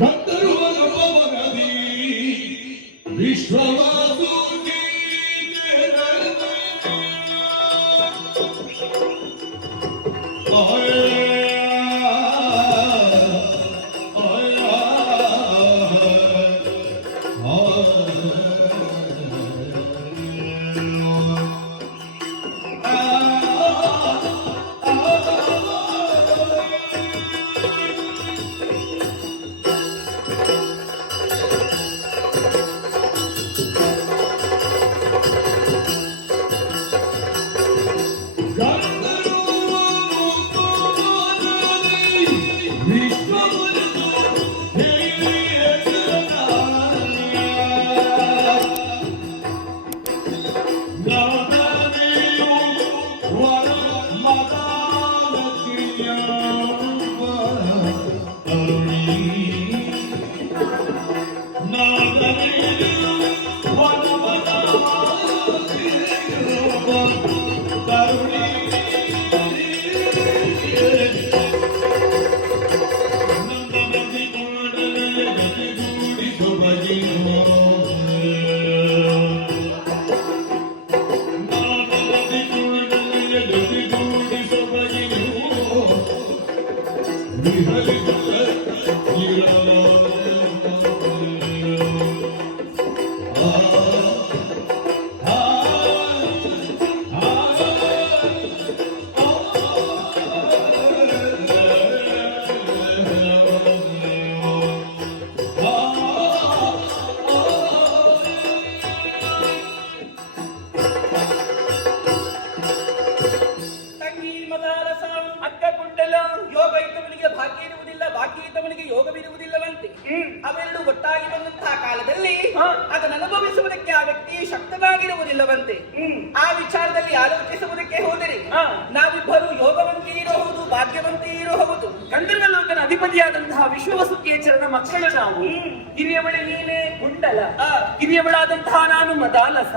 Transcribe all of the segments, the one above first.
ಗಂಧರ್ವನ ಪವನದಿ ವಿಶ್ವವಾಸುಕಿ ಅವೆರಡು ಒಟ್ಟಾಗಿ ಬಂದಂತಹ ಕಾಲದಲ್ಲಿ ಅದನ್ನು ಅನುಭವಿಸುವುದಕ್ಕೆ ಆ ವ್ಯಕ್ತಿ ಶಕ್ತನಾಗಿರುವುದಿಲ್ಲವಂತೆ. ಆ ವಿಚಾರದಲ್ಲಿ ಆಲೋಚಿಸುವುದಕ್ಕೆ ಹೋದರೆ ನಾವಿಬ್ಬರು ಯೋಗವಂತಿಯರೂ ಹೌದು, ಭಾಗ್ಯವಂತಿಯರೂ ಹೌದು. ಗಂಧರ್ವ ಲೋಕನ ಅಧಿಪತಿಯಾದಂತಹ ವಿಶ್ವವಸುಕೇಚರನ ಮಕ್ಕಳು ನಾವು. ಹಿರಿಯವಳೆ ನೀನೇ ಕುಂಡಲ, ಹಿರಿಯವಳಾದಂತಹ ನಾನು ಮದಾಲಸ.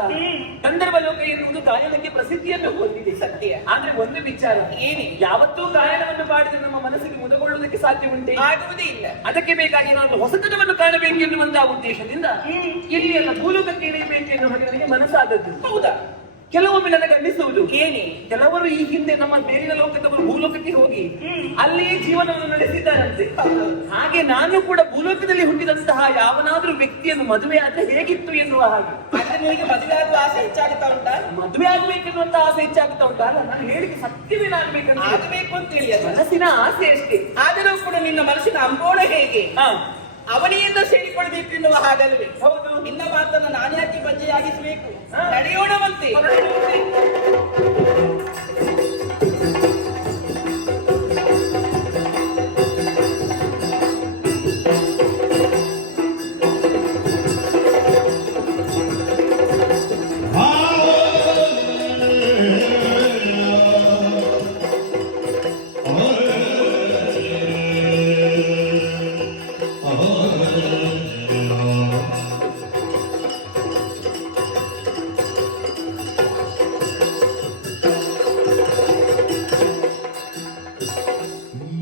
ಗಂಧರ್ವ ಲೋಕ ಎನ್ನುವುದು ಗಾಯನಕ್ಕೆ ಪ್ರಸಿದ್ಧಿಯನ್ನು ಹೊಂದಿದೆ, ಸತ್ಯ. ಆದ್ರೆ ಒಂದು ವಿಚಾರ, ಏನೇ ಯಾವತ್ತೂ ಗಾಯನವನ್ನು ಮಾಡಿದ್ರೆ ನಮ್ಮ ಮನಸ್ಸಿಗೆ ಮುದಗೊಳ್ಳುವುದಕ್ಕೆ ಸಾಧ್ಯ ಉಂಟೆ? ಆಗುವುದೇ ಇಲ್ಲ. ಅದಕ್ಕೆ ಬೇಕಾಗಿ ನಾನು ಹೊಸತನವನ್ನು ಕಾಣಬೇಕು ಎನ್ನುವಂತಹ ಉದ್ದೇಶದಿಂದ ಇಲ್ಲಿ ಎಲ್ಲ ಭೂಲೋಕಕ್ಕೆ ಇಳಿಯಬೇಕು ಎನ್ನುವ ಹಾಗೆ ನನಗೆ ಮನಸ್ಸಾದದ್ದು. ಹೌದಾ? ಕೆಲವೊಮ್ಮೆ ನನಗೆ ಅನ್ನಿಸುವುದು, ಏನೇ ಕೆಲವರು ಈ ಹಿಂದೆ ನಮ್ಮ ಮೇಲಿನ ಲೋಕದವರು ಭೂಲೋಕಕ್ಕೆ ಹೋಗಿ ಅಲ್ಲಿಯೇ ಜೀವನವನ್ನು ನಡೆಸಿದ್ದಾರಂತೆ. ಹಾಗೆ ನಾನು ಕೂಡ ಭೂಲೋಕದಲ್ಲಿ ಹುಟ್ಟಿದಂತಹ ಯಾವನಾದ್ರೂ ವ್ಯಕ್ತಿಯನ್ನು ಮದುವೆ ಆದ್ರೆ ಹೇಗಿತ್ತು ಎನ್ನುವ ಹಾಗೆ. ನಿಮಗೆ ಮದುವೆ ಆಗುವ ಆಸೆ ಹೆಚ್ಚಾಗುತ್ತಾ ಉಂಟಾ? ಮದುವೆ ಆಗ್ಬೇಕೆನ್ನುವಂತ ಆಸೆ ಹೆಚ್ಚಾಗುತ್ತಾ ಉಂಟಾ? ಅಲ್ಲ, ನಾನು ಹೇಳಿಕೆ ಸತ್ಯವೇನಾಗಬೇಕು ಆಗಬೇಕು ಅಂತ ಹೇಳಿ ಮನಸ್ಸಿನ ಆಸೆ ಅಷ್ಟೇ. ಆದರೂ ಕೂಡ ನಿನ್ನ ಮನಸ್ಸಿನ ಅಂಬೋಣ ಹೇಗೆ ಅವನಿಯಿಂದ ಸೇರಿಕೊಳ್ಬೇಕು ಎನ್ನುವ ಹಾಗಲ್ವೇ? ಹೌದು. ನಿನ್ನ ಮಾತನ್ನು ನಾನ್ಯಾಕೆ ಬಂಜೆಯಾಗಿಸಬೇಕು? ನಡೆಯೋಣವಂತೆ.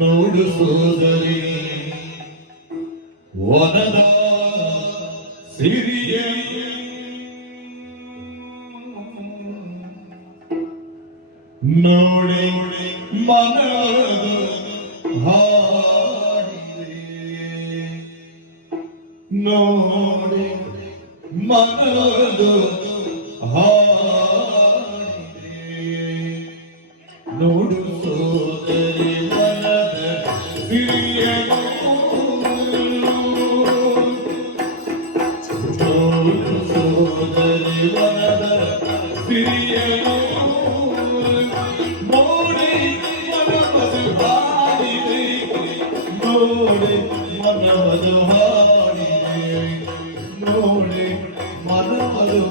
ನೋಡು ಸೋದರಿ ವನದ ಸಿರಿಯ ನೋಡಿ ಮನದ ಹಾಡಿದೆ, ನೋಡಿ ಮನದ ಹಾಡಿದೆ. ನೋಡು ಸೋದರಿ ವನದ ಸಿರಿಯನು, ನೋಡು ಸೋದರಿ ವನದ ಸಿರಿಯನು, ನೋಡಿ ಮನವದು ಹಾಡಿದೆ, ನೋಡಿ ಮನವದು ಹಾಡಿದೆ, ನೋಡಿ ಮನವದು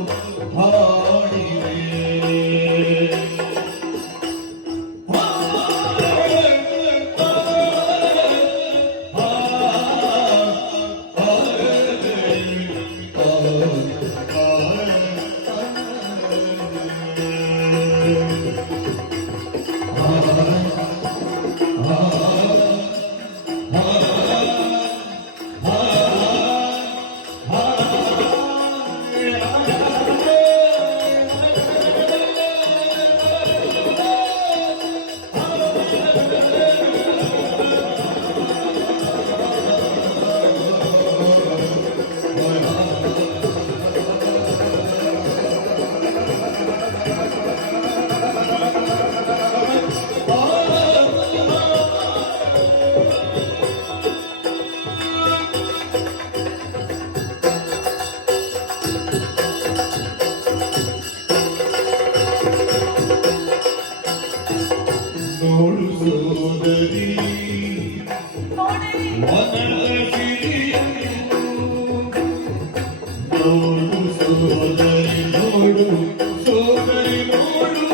ಹಾಡಿದೆ. ನೋಡು ಸೋದರಿ ನೋಡು ಸೋದರಿ ನೋಡು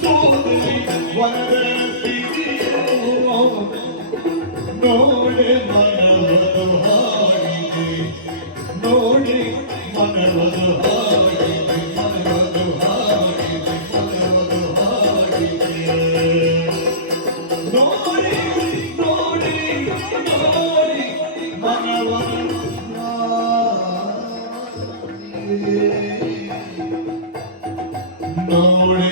ಸೋದರಿ ವನದ ಸ್ಥಿತಿಯು ನೋಡೆ ಮನವದು ಹಾಡಿದೆ ನೋಡೆ ಮನವದು ಹಾಡಿದೆ ಮನವದು ಹಾಡಿದೆ ಮನವದು ಹಾಡಿದೆ ನೋಡಿ ನೋಡಿ ನೋಡಿ ಮನವದು ನೋಡೆ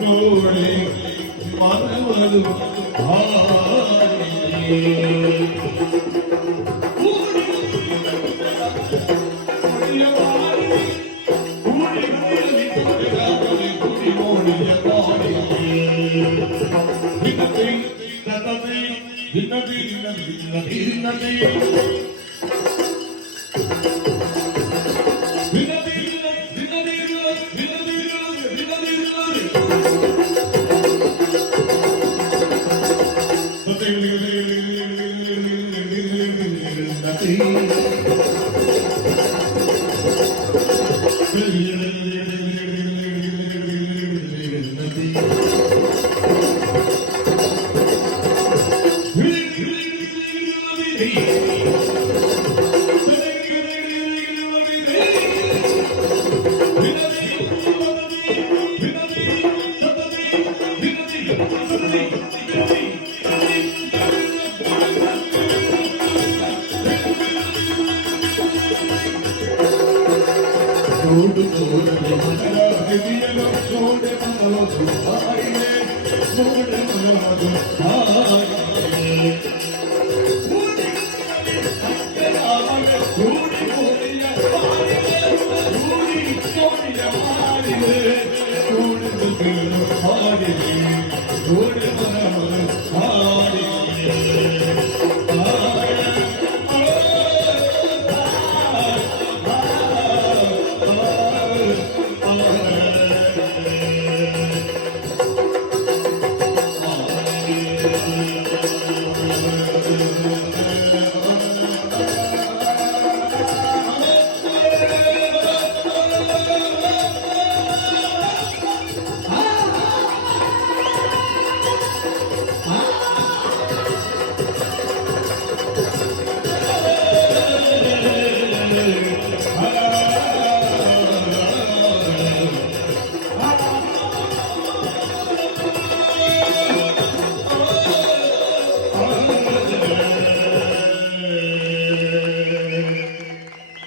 ನೋಡಿ ಮನವದು ಹಾರಿದೆ.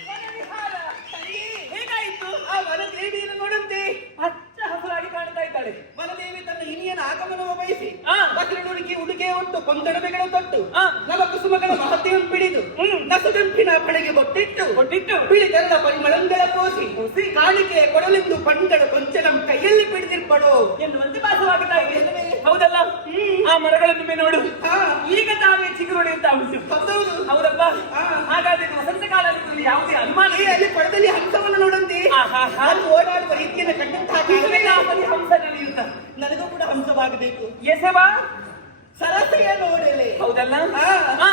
ವನವಿಹಾರ. ತಂಗಿ, ಹೇಗಾಯಿತು? ಆ ವನದೇವಿಯನ್ನು ನೋಡಂತೆ. ಹಚ್ಚ ಹಸುರಾಗಿ ಕಾಣ್ತಾ ಇದ್ದಾಳೆ. ವನದೇವಿ ತನ್ನ ಇನಿಯನ ಆಗಮನವ ಬಯಸಿ ಆ. ಬಕಲನುಡಿಗೆ ಉಡುಗೆ ಉಟ್ಟು ಕೊಂದಡಬೆಗಳ ತೊಟ್ಟು ಆ. ನವ ಕುಸುಮಗಳ ಮಹತ್ಯವನ್ನು ಪಿಡಿದು ನಸುಗಂಪಿನ ಪಡೆಗೆ ಬೊಟ್ಟಿಟ್ಟು ಕೊಟ್ಟಿಟ್ಟು ಬಿಳಿ ತೆರಳ ಪರಿಮಳಂಗಳ ಕೋಸಿ ಕೋಸಿ. ಕಾಣಿಕೆಯ ಕೊಡಲೆಂದು ಪಂಗಡ ಕೊಂಚನಂ ಕೈಯಲ್ಲಿ ಪಿಡಿದಿರ್ಪಡು ಎನ್ನುವಂತೆ ಭಾಸವಾಗುತ್ತಾ ಇದೆ. ಹೌದಲ್ಲ? ಆ ಮರಗಳನ್ನೊಮ್ಮೆ ನೋಡು. ಹಾ. ಈಗ ತಾವೇ ಚಿಗುರೊಡೆಯುತ್ತಾ ಉಂಟು. ಹೌದೌದು. ಹೌದಪ್ಪ. ಆ. ಹಾಗಾದ್ರೆ ಇದು ವಸಂತ ಕಾಲ ಅನ್ನೋದ್ರಲ್ಲಿ ಯಾವುದೇ ಅನುಮಾನ ಏ, ಅಲ್ಲಿ ಪಡದಲ್ಲಿ ಹಂಸವನ್ನು ನೋಡಂತೆ. ಆಹಾಹಾ. ಅಲ್ಲಿ ಓಡಾಡುವ ರೀತಿಯನ್ನು ಕಂಡಂತಹ ವಿಶ್ವನಾಥನಿ ಹಂಸ ನಡೆಯುತ್ತ ನನಗೂ ಕೂಡ ಹಂಸವಾಗಬೇಕು. ಎಸೆವಾ ಸರಸೆಯ ನೋಡಲೆ. ಹೌದಲ್ಲ? ಆ. ಆ.